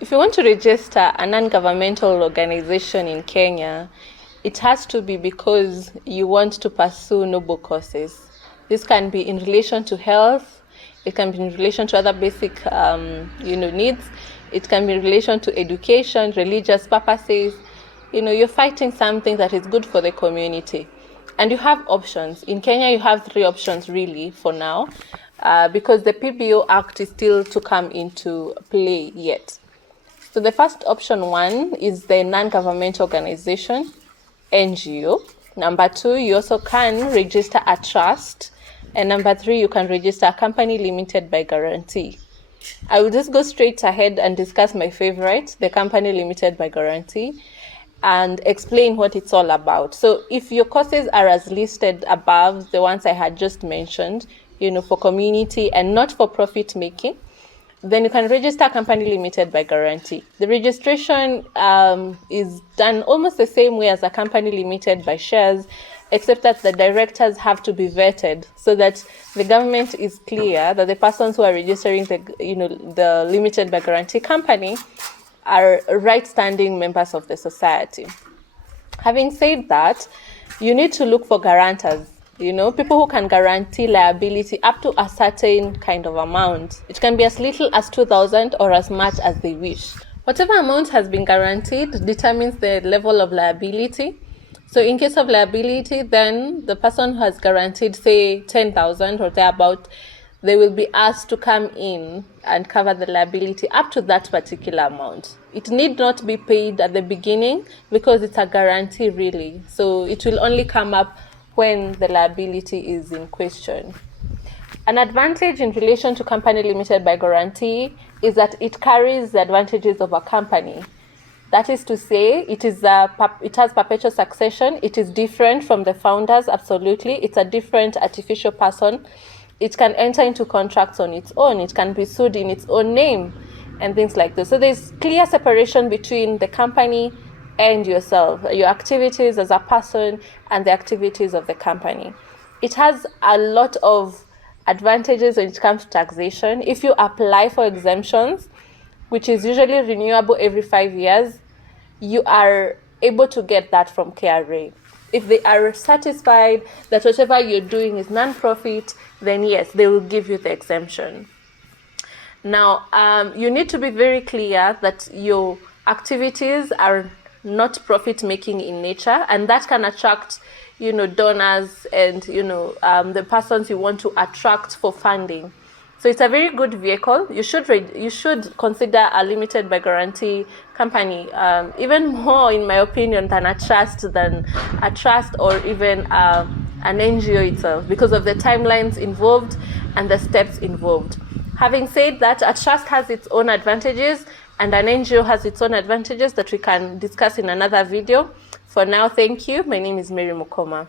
If you want to register a non-governmental organization in Kenya, it has to be because you want to pursue noble causes. This can be in relation to health, it can be in relation to other basic needs, it can be in relation to education, religious purposes. You're fighting something that is good for the community. And you have options. In Kenya, you have 3 options really for now, because the PBO Act is still to come into play yet. So the first option 1 is the non-government organization, NGO. Number 2, you also can register a trust. And number 3, you can register a company limited by guarantee. I will just go straight ahead and discuss my favorite, the company limited by guarantee, and explain what it's all about. So if your courses are as listed above, the ones I had just mentioned, for community and not for profit making, then you can register a company limited by guarantee. The registration is done almost the same way as a company limited by shares, except that the directors have to be vetted so that the government is clear that the persons who are registering the limited by guarantee company are right-standing members of the society. Having said that, you need to look for guarantors. People who can guarantee liability up to a certain kind of amount. It can be as little as 2,000 or as much as they wish. Whatever amount has been guaranteed determines the level of liability. So in case of liability, then the person who has guaranteed, say, 10,000 or thereabout, they will be asked to come in and cover the liability up to that particular amount. It need not be paid at the beginning because it's a guarantee really. So it will only come up when the liability is in question. An advantage in relation to company limited by guarantee is that it carries the advantages of a company. That is to say, it has perpetual succession. It is different from the founders, absolutely. It's a different artificial person. It can enter into contracts on its own. It can be sued in its own name and things like this. So there's clear separation between the company and yourself, your activities as a person and the activities of the company. It has a lot of advantages when it comes to taxation. If you apply for exemptions, which is usually renewable every 5 years, you are able to get that from KRA. If they are satisfied that whatever you're doing is non-profit, then yes, they will give you the exemption. Now, you need to be very clear that your activities are not profit-making in nature, and that can attract, donors and, the persons you want to attract for funding. So it's a very good vehicle. You should consider a limited by guarantee company, even more, in my opinion, than a trust or even an NGO itself, because of the timelines involved and the steps involved. Having said that, a trust has its own advantages and an NGO has its own advantages that we can discuss in another video. For now, thank you. My name is Mary Mukoma.